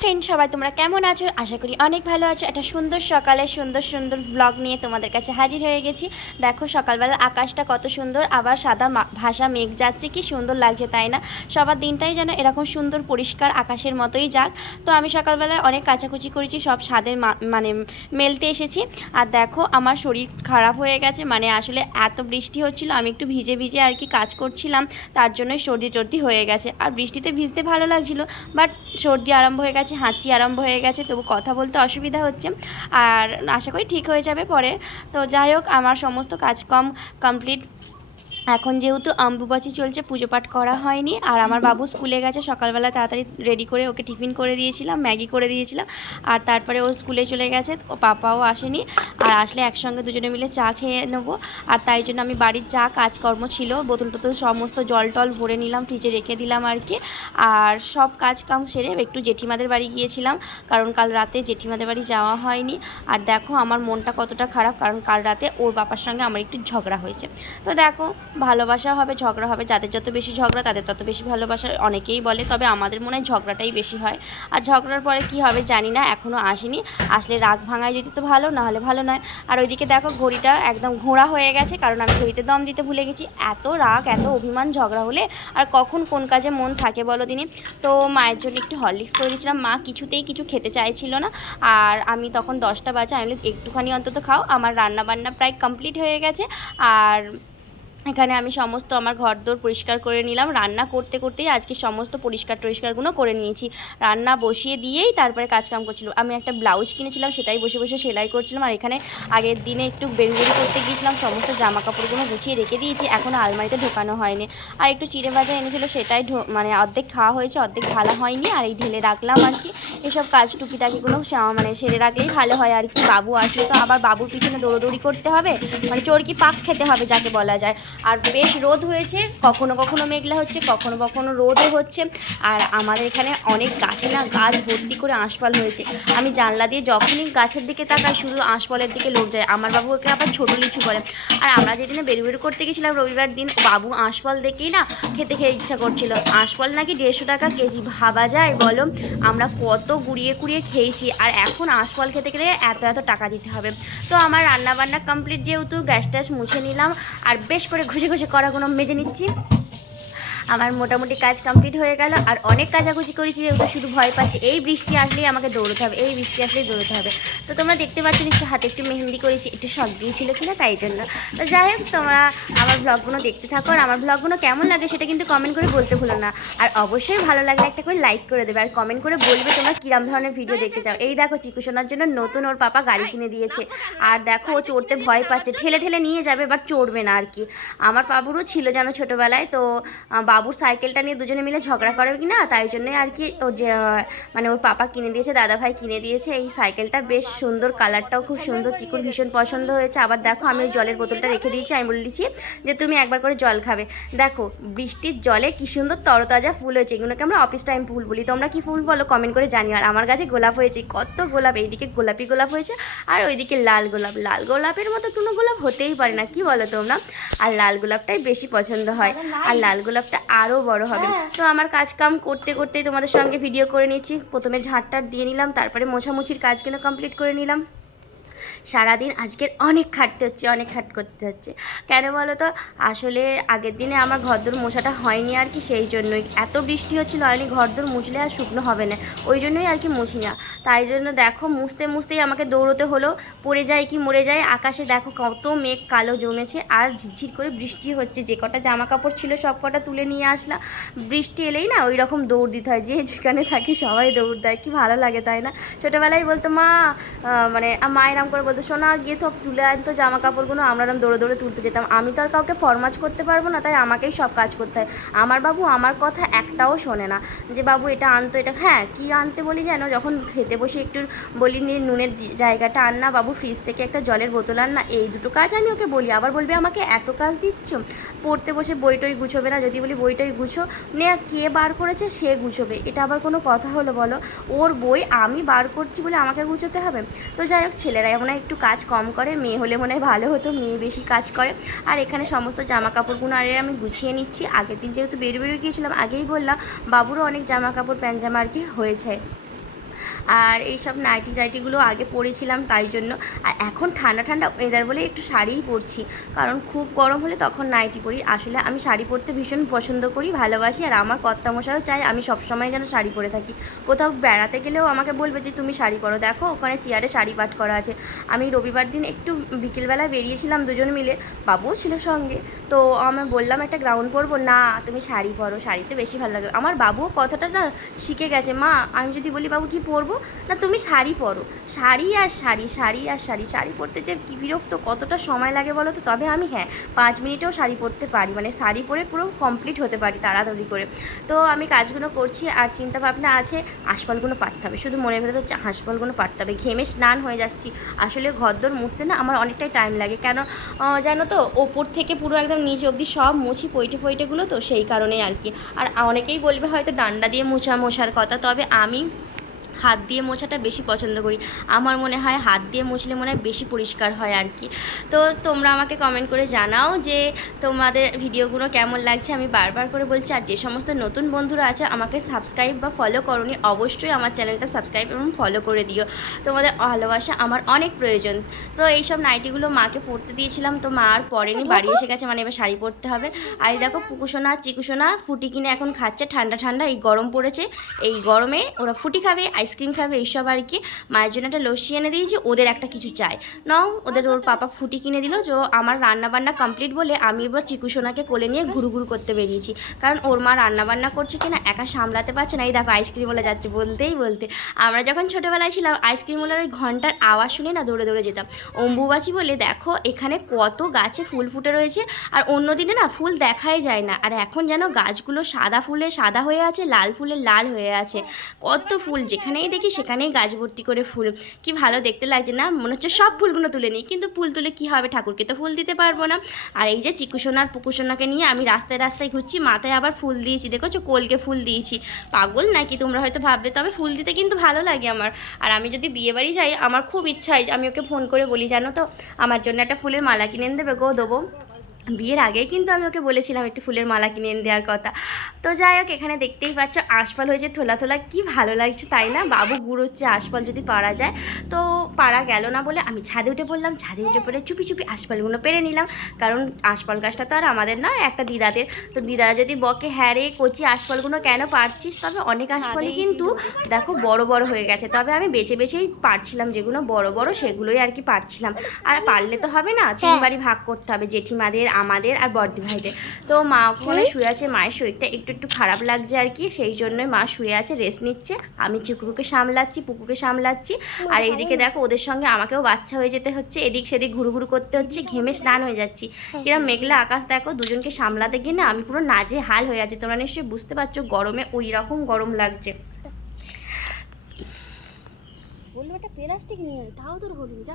Friend, সবাই তোমরা কেমন আছো? আশা করি অনেক ভালো আছো। একটা সুন্দর সকালে সুন্দর সুন্দর ব্লগ নিয়ে তোমাদের কাছে হাজির হয়ে গেছি। দেখো সকালবেলা আকাশটা কত সুন্দর, আবার সাদা ভাসা মেঘ যাচ্ছে, কি সুন্দর লাগছে তাই না? সবার দিনটাই যেন এরকম সুন্দর পরিষ্কার আকাশের মতোই যাক। তো আমি সকালবেলায় অনেক কাচাকুচি করেছি, সব ছাদের মানে মেলতে এসেছি। আর দেখো আমার শরীর খারাপ হয়ে গেছে, মানে আসলে এত বৃষ্টি হচ্ছিল, আমি একটু ভিজে ভিজে আর কি কাজ করছিলাম, তার জন্যই সর্দি টর্দি হয়ে গেছে। আর বৃষ্টিতে ভিজতে ভালো লাগছিল, বাট সর্দি আরম্ভ হয়ে গেছে, হাঁচি আরম্ভ হয়ে গেছে, তবু কথা বলতে অসুবিধা হচ্ছে। আর আশা করি ঠিক হয়ে যাবে পরে। তো যাই হোক, আমার সমস্ত কাজকর্ম কমপ্লিট। এখন যেহেতু অম্বুবাচী চলছে, পুজো পাঠ করা হয়নি। আর আমার বাবু স্কুলে গেছে, সকালবেলা তাড়াতাড়ি রেডি করে ওকে টিফিন করে দিয়েছিলাম, ম্যাগি করে দিয়েছিলাম। আর তারপরে ও স্কুলে চলে গেছে, ও পাপাও আসেনি। আর আসলে একসঙ্গে দুজনে মিলে চা খেয়ে নেবো। আর তাই জন্য আমি বাড়ির যা কাজকর্ম ছিল, বোতল টোতল সমস্ত জল টল ভরে নিলাম, ফ্রিজে রেখে দিলাম আর কি। আর সব কাজকাম সেরে একটু জেঠিমাদের বাড়ি গিয়েছিলাম, কারণ কাল রাতে জেঠিমাদের বাড়ি যাওয়া হয়নি। আর দেখো আমার মনটা কতটা খারাপ, কারণ কাল রাতে ওর বাবার সঙ্গে আমার একটু ঝগড়া হয়েছে। তো দেখো, ভালোবাসা হবে ঝগড়া হবে, যাদের যত বেশি ঝগড়া তাদের তত বেশি ভালোবাসা অনেকেই বলে, তবে আমাদের মনে হয় ঝগড়াটাই বেশি হয়। আর ঝগড়ার পরে কি হবে জানি না, এখনও আসেনি। আসলে রাগ ভাঙায় যদি তো ভালো, না হলে ভালো নয়। আর ওইদিকে দেখো ঘড়িটা একদম ঘোড়া হয়ে গেছে, কারণ আমি ঘড়িতে দম দিতে ভুলে গেছি। এত রাগ, এত অভিমান ঝগড়া হলে আর কখন কোন কাজে মন থাকে বলো দিনই। তো মায়ের জন্য একটু হরলিক্স করে দিয়েছিলাম, মা কিছুতেই কিছু খেতে চাইছিল না। আর আমি তখন 10টা বাজে, আমি একটুখানি অন্তত খাও। আমার রান্না বান্না প্রায় কমপ্লিট হয়ে গেছে। আর এখানে আমি সমস্ত আমার ঘরদোর পরিষ্কার করে নিলাম, রান্না করতে করতেই আজকে সমস্ত পরিষ্কারগুলো করে নিয়েছি। রান্না বসিয়ে দিয়েই তারপরে কাজকাম করছিলাম। আমি একটা ব্লাউজ কিনেছিলাম, সেটাই বসে বসে সেলাই করছিলাম। আর এখানে আগের দিনে একটু বেরুবেরি করতে গিয়েছিলাম, সমস্ত জামা কাপড়গুলো গুছিয়ে রেখে দিয়েছি, এখনও আলমারিতে ঢোকানো হয়নি। আর একটু চিড়ে ভাজা এনেছিলো, সেটাই মানে অর্ধেক খাওয়া হয়েছে, অর্ধেক ঢালা হয়নি, আর এই ঢেলে রাখলাম আর কি। এসব কাজ টুকিটাকিগুলো মানে সেরে রাখলেই ভালো হয় আর কি। বাবু আসলে তো আবার বাবুর পিছনে দৌড়দৌড়ি করতে হবে, মানে চোরকি পাক খেতে হবে যাকে বলা যায়। আর বেশ রোদ হয়েছে, কখনো কখনো মেঘলা হচ্ছে, কখনো কখনো রোদও হচ্ছে। আর আমাদের এখানে অনেক গাছে না, গাছ ভর্তি করে আঁশফল হয়েছে। আমি জানলা দিয়ে যখনই গাছের দিকে তাকাই, শুধু আঁশফলের দিকে লোক যায়। আমার বাবু ওকে আবার ছোটো লিচু বলে। আর আমরা যেদিনে বেরু করতে গেছিলাম রবিবার দিন, বাবু আঁশফল দেখেই না খেতে ইচ্ছা করছিল। আঁশফল নাকি 150 টাকা কেজি, ভাবা যায় বলো? আমরা কত গুড়িয়ে কুড়িয়ে খেয়েছি, আর এখন আঁশফল খেতে গেলে এত এত টাকা দিতে হবে। তো আমার রান্নাবান্না কমপ্লিট, যেহেতু গ্যাস ট্যাস মুছে নিলাম, আর বেশ করে ঘষে ঘষে কড়াগুলো মেজে নিচ্ছি। আমার মোটামুটি কাজ কমপ্লিট হয়ে গেল। আর অনেক কাচাকুচি করেছি, যেহেতু শুধু ভয় পাচ্ছি এই বৃষ্টি আসলেই আমাকে দৌড়তে হবে, এই বৃষ্টি আসলেই দৌড়তে হবে। তো তোমরা দেখতে পাচ্ছ নিশ্চয় হাতে একটু মেহেন্দি করেছি, একটু শখ দিয়েছিল কিনা তাই জন্য। তো যাই হোক, তোমরা আমার ব্লগগুলো দেখতে থাকো, আর আমার ব্লগগুলো কেমন লাগে সেটা কিন্তু কমেন্ট করে বলতে ভুলো না। আর অবশ্যই ভালো লাগলে একটা করে লাইক করে দেবে, আর কমেন্ট করে বলবে তোমরা কিরম ধরনের ভিডিও দেখতে চাও। এই দেখো চিকু সোনার জন্য নতুন ওর পাপা গাড়ি কিনে দিয়েছে। আর দেখো ও চড়তে ভয় পাচ্ছে, ঠেলে ঠেলে নিয়ে যাবে, বাট চড়বে না আর কি। আমার বাবুরও ছিল জানো ছোটোবেলায়, তো বাবুর সাইকেলটা নিয়ে দুজনে মিলে ঝগড়া করে কি না, তাই জন্যই আর কি ও যে মানে ওর পাপা কিনে দিয়েছে, দাদাভাই কিনে দিয়েছে এই সাইকেলটা। বেশ সুন্দর, কালারটাও খুব সুন্দর, চিকুর ভীষণ পছন্দ হয়েছে। আবার দেখো আমি ওই জলের বোতলটা রেখে দিয়েছি, আমি বলে দিচ্ছি যে তুমি একবার করে জল খাবে। দেখো বৃষ্টির জলে কি সুন্দর তরতাজা ফুল হয়েছে, এগুলোকে আমরা অফিস টাইম ফুল বলি। তোমরা কি ফুল বলো কমেন্ট করে জানিও। আর আমার কাছে গোলাপ হয়েছে, কত গোলাপ, এইদিকে গোলাপি গোলাপ হয়েছে, আর ওইদিকে লাল গোলাপ। লাল গোলাপের মতো কোনো গোলাপ হতেই পারে না, কি বলো তোমরা? আর লাল গোলাপটাই বেশি পছন্দ হয়, আর লাল গোলাপটা আরও বড় হবে। তো আমার কাজ কাম করতে করতেই তোমাদের সঙ্গে ভিডিও করে নিচ্ছি। প্রথমে ঝাঁটটার দিয়ে নিলাম, তারপরে মোছামুছির কাজগুলো কমপ্লিট করে নিলাম। সারাদিন আজকের অনেক খাটতে হচ্ছে, অনেক খাট করতে হচ্ছে। কেন বলো তো? আসলে আগের দিনে আমার ঘরদোর মোছাটা হয়নি আর কি, সেই জন্যই এত বৃষ্টি হচ্ছিলো, হয়নি ঘরদোর মুছলে আর শুকনো হবে না, ওই জন্যই আর কি মুছি না। তাই জন্য দেখো মুছতে মুছতেই আমাকে দৌড়তে হলো, পড়ে যায় কি মরে যায়। আকাশে দেখো কত মেঘ কালো জমেছে, আর ঝিরঝির করে বৃষ্টি হচ্ছে। যে কটা জামা কাপড় ছিল সব কটা তুলে নিয়ে আসলাম। বৃষ্টি এলেই না ওই রকম দৌড় দিতে হয়, যে যেখানে থাকি সবাই দৌড় দেয়, কি ভালো লাগে তাই না? ছোটোবেলায় বলতো মা, মানে মায়ের নাম করে বলতো সোনা গিয়ে তো তুলে আনতো জামা কাপড়গুলো, আমরা দৌড়ে দৌড়ে তুলতে যেতাম। আমি তো আর কাউকে ফরমাজ করতে পারবো না, তাই আমাকেই সব কাজ করতে হয়। আমার বাবু আমার কথা একটাও শোনে না, যে বাবু এটা আনতো, এটা হ্যাঁ কী আনতে বলি যেন, যখন খেতে বসে একটু বলি নিয়ে নুনের জায়গাটা আন না, বাবু ফ্রিজ থেকে একটা জলের বোতল আন না, এই দুটো কাজ আমি ওকে বলি। আবার বলবে আমাকে এত কাজ দিচ্ছ, পড়তে বসে বইটই গুছোবে না, যদি বলি বইটই গুছো নে, কে বার করেছে সে গুছোবে, এটা আবার কোনো কথা হলো বলো? ওর বই আমি বার করছি বলে আমাকে গুছোতে হবে? তো যাই হোক, ছেলেরা মনে হয় একটু কাজ কম করে, মেয়ে হলে মনে হয় ভালো হতো, মেয়ে বেশি কাজ করে। আর এখানে সমস্ত জামা কাপড়গুলো আরে আমি গুছিয়ে নিচ্ছি। আগের দিন যেহেতু বেরিয়ে গিয়েছিলাম, আগেই বললাম, বাবুরও অনেক জামা কাপড় প্যান্ট জামা আর কি হয়েছে। আর এইসব নাইটি টাইটিগুলো আগে পরেছিলাম তাই জন্য। আর এখন ঠান্ডা ঠান্ডা ওয়েদার বলে একটু শাড়িই পরছি, কারণ খুব গরম হলে তখন নাইটি পরি। আসলে আমি শাড়ি পরতে ভীষণ পছন্দ করি, ভালোবাসি, আর আমার কর্তামশাইও চাই আমি সবসময় যেন শাড়ি পরে থাকি। কোথাও বেড়াতে গেলেও আমাকে বলবে যে তুমি শাড়ি পরো, দেখো ওখানে চেয়ারে শাড়ি পাট করা আছে। আমি রবিবার দিন একটু বিকেলবেলা বেরিয়েছিলাম দুজন মিলে, বাবুও ছিল সঙ্গে, তো আমি বললাম একটা গ্রাউন্ড পরবো, না তুমি শাড়ি পরো, শাড়িতে বেশি ভালো লাগে। আমার বাবুও কথাটা না শিখে গেছে, মা আমি যদি বলি বাবু কী পরবো, না তুমি শাড়ি পরো, শাড়ি আর শাড়ি, শাড়ি আর শাড়ি, শাড়ি পরতে যে কী বিরক্ত, কতটা সময় লাগে বলো তো। তবে আমি হ্যাঁ 5 মিনিটেও শাড়ি পরতে পারি, মানে শাড়ি পরে পুরো কমপ্লিট হতে পারি তাড়াতাড়ি করে। তো আমি কাজগুলো করছি আর চিন্তা ভাবনা আছে আঁশপালগুলো পাড়তে হবে, শুধু মনের ভেতরে হচ্ছে আঁশপালগুলো পাড়তে হবে। ঘেমে স্নান হয়ে যাচ্ছি, আসলে ঘরদোর মুছতে না আমার অনেকটাই টাইম লাগে, কেন জানো তো ওপর থেকে পুরো একদম নিচে অবধি সব মুছি পইটেগুলো, তো সেই কারণেই আর কি। আর অনেকেই বলবে হয়তো ডান্ডা দিয়ে মোছার কথা, তবে আমি হাত দিয়ে মোছাটা বেশি পছন্দ করি। আমার মনে হয় হাত দিয়ে মুছলে মনে হয় বেশি পরিষ্কার হয় আর কি। তো তোমরা আমাকে কমেন্ট করে জানাও যে তোমাদের ভিডিওগুলো কেমন লাগছে। আমি বারবার করে বলছি, আর যে সমস্ত নতুন বন্ধুরা আছে আমাকে সাবস্ক্রাইব বা ফলো করোনি, অবশ্যই আমার চ্যানেলটা সাবস্ক্রাইব এবং ফলো করে দিও। তোমাদের ভালোবাসা আমার অনেক প্রয়োজন। তো এইসব নাইটিগুলো মাকে পরতে দিয়েছিলাম, তো মা আর পরেনি, বাড়ি এসে গেছে, মানে এবার শাড়ি পরতে হবে। আর দেখো পুকুসোনা চিকুসোনা ফুটি কিনে এখন খাচ্ছে, ঠান্ডা ঠান্ডা এই গরম পড়েছে, এই গরমে ওরা ফুটি খাবে, আইসক্রিম খাবে, এইসব আর কি। মায়ের জন্য একটা লস্যি এনে দিয়েছি, ওদের একটা কিছু চাই নাও, ওদের ওর পাপা ফুটি কিনে দিল। তো আমার রান্নাবান্না কমপ্লিট বলে আমি এবার চিকুসোনাকে কোলে নিয়ে ঘুরু করতে বেরিয়েছি, কারণ ওর মা রান্নাবান্না করছে কিনা একা সামলাতে পারছে না। এই দেখো আইসক্রিমওয়ালা যাচ্ছে, বলতে আমরা যখন ছোটোবেলায় ছিলাম আইসক্রিমওয়ালার ওই ঘন্টার আওয়াজ শুনে না দৌড়ে যেতাম। অম্বুবাচী বলে দেখো এখানে কত গাছে ফুল ফুটে রয়েছে, আর অন্য দিনে না ফুল দেখাই যায় না, আর এখন যেন গাছগুলো সাদা ফুলে সাদা হয়ে আছে, লাল ফুলে লাল হয়ে আছে, কত ফুল, যেখানেই দেখি সেখানেই গাছ ভর্তি করে ফুল। কি ভালো দেখতে লাগছে না, মনে হচ্ছে সব ফুলগুলো তুলে নিই, কিন্তু ফুল তুলে কি হবে, ঠাকুরকে তো ফুল দিতে পারবো না। আর এই যে চিকুসোনার পুকুসোনাকে নিয়ে আমি রাস্তায় ঘুরছি, মাথায় আবার ফুল দিয়েছি, দেখেছো কোলকে ফুল দিয়েছি, পাগল নাকি তোমরা হয়তো ভাববে, তবে ফুল দিতে কিন্তু ভালো লাগে আমার। আর আমি যদি বিয়েবাড়ি যাই আমার খুব ইচ্ছা হয় আমি ওকে ফোন করে বলি, জানো তো আমার জন্য একটা ফুলের মালা কিনে দেবে গো, দেবো। বিয়ের আগেই কিন্তু আমি ওকে বলেছিলাম একটু ফুলের মালা কিনে এনে দেওয়ার কথা। তো যাই হোক, এখানে দেখতেই পাচ্ছ আঁশপাল হয়েছে থোলা কি ভালো লাগছে তাই না, বাবু গুঁড়োচ্ছে আঁশপাল যদি পারা যায়। তো পারা গেল না বলে আমি ছাদে উঠে পড়লাম, ছাদে উঠে পড়ে চুপি আঁশপালগুলো পেরে নিলাম, কারণ আঁশপাল গাছটা তো আর আমাদের না, একটা দিদাদের। তো দিদারা যদি বকে হ্যাঁ রে কচি আঁশপালগুলো কেন পারছিস, তবে অনেক আঁশপালই কিন্তু দেখো বড় হয়ে গেছে, তবে আমি বেছেই পারছিলাম, যেগুলো বড় সেগুলোই আর কি পারছিলাম। আর পারলে তো হবে না, 3 বাড়ি ভাগ করতে হবে, জেঠিমাদের, আমাদের আর বড়দি ভাইদের। তো মা ওখানে শুয়ে আছে, মায়ের শরীরটা একটু খারাপ লাগছে আর কি, সেই জন্যই মা শুয়ে আছে, রেস্ট নিচ্ছে, আমি চিকুকে সামলাচ্ছি, পুকুকে সামলাচ্ছি। আর এইদিকে দেখো ওদের সঙ্গে আমাকেও বাচ্চা হয়ে যেতে হচ্ছে, এদিক সেদিক ঘুরু করতে হচ্ছে, ঘেমে স্নান হয়ে যাচ্ছি। কিরম মেঘলা আকাশ দেখো, দুজনকে সামলাতে গিয়ে না আমি পুরো নাজেহাল হয়ে যাচ্ছি, তোমরা নিশ্চয়ই বুঝতে পারছো গরমে ওই রকম গরম লাগছে। বললো একটা প্লাস্টিক নিয়ে তাও তোর হলো যা।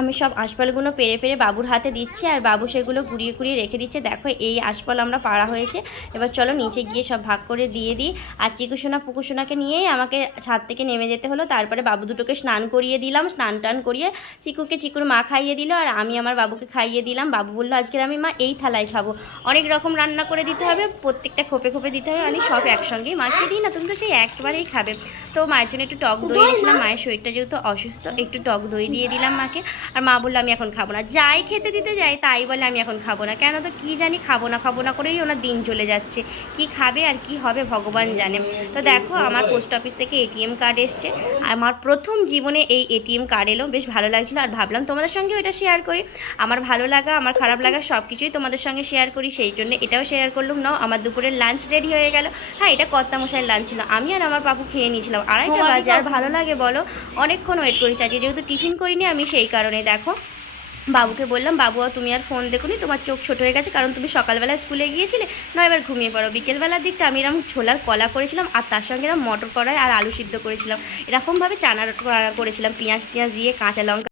আমি সব আঁশপালগুলো পেরে বাবুর হাতে দিচ্ছি, আর বাবু সেগুলো কুড়িয়ে রেখে দিচ্ছে। দেখো এই আঁশপাল আমরা পাড়া হয়েছে, এবার চলো নিচে গিয়ে সব ভাগ করে দিয়ে দিই। আর চিকুসোনা পুকুসোনাকে নিয়েই আমাকে ছাদ থেকে নেমে যেতে হলো। তারপরে বাবু দুটোকে স্নান করিয়ে দিলাম, স্নান টান করিয়ে চিকুর মা খাইয়ে দিল, আর আমি আমার বাবুকে খাইয়ে দিলাম। বাবু বললো আজকের আমি মা এই থালায় খাবো, অনেক রকম রান্না করে দিতে হবে, প্রত্যেকটা খোপে দিতে হবে, আমি সব একসঙ্গেই মাখিয়ে দিই না, তুমি তো সেই একবারেই খাবে। তো মায়ের জন্য একটু টক দই এনেছিলাম, মায়ের শরীরটা যেহেতু অসুস্থ, একটু টক দই দিয়ে দিলাম মাকে। আর মা বললো আমি এখন খাবো না, যাই খেতে দিতে যাই তাই বলে আমি এখন খাবো না, কেন তো কি জানি খাবো না করেই ওনার দিন চলে যাচ্ছে, কি খাবে আর কি হবে ভগবান জানে। তো দেখো আমার পোস্ট অফিস থেকে এটিএম কার্ড এসছে, আমার প্রথম জীবনে এই এটিএম কার্ড এলো, বেশ ভালো লাগছিলো, আর ভাবলাম তোমাদের সঙ্গে এটা শেয়ার করি, আমার ভালো লাগা আমার খারাপ লাগা সব কিছুই তোমাদের সঙ্গে শেয়ার করি, সেই জন্য এটাও শেয়ার করলাম। নাও আমার দুপুরের লাঞ্চ রেডি হয়ে গেল। হ্যাঁ এটা কর্তামশাইয়ের লাঞ্চ ছিল, আমি আর আমার বাবু খেয়ে নিয়েছিলাম, 2:30 বাজে, আর ভালো লাগে বলো, অনেকক্ষণ ওয়েট করেছি আজকে, যেহেতু টিফিন করিনি আমি, সেই কারণে দেখো বাবুকে বললাম বাবু তুমি আর ফোন দেখুনি, তোমার চোখ ছোট হয়ে গেছে, কারণ তুমি সকালবেলা স্কুলে গিয়েছিলে, নয় এবার ঘুমিয়ে পড়ো। বিকেলবেলার দিকটা আমি এরকম ছোলার কলা করেছিলাম, আর তার সঙ্গে এরকম মটর কড়াই আর আলু সিদ্ধ করেছিলাম, এরকমভাবে চানা করেছিলাম, পেঁয়াজ দিয়ে কাঁচা লঙ্কা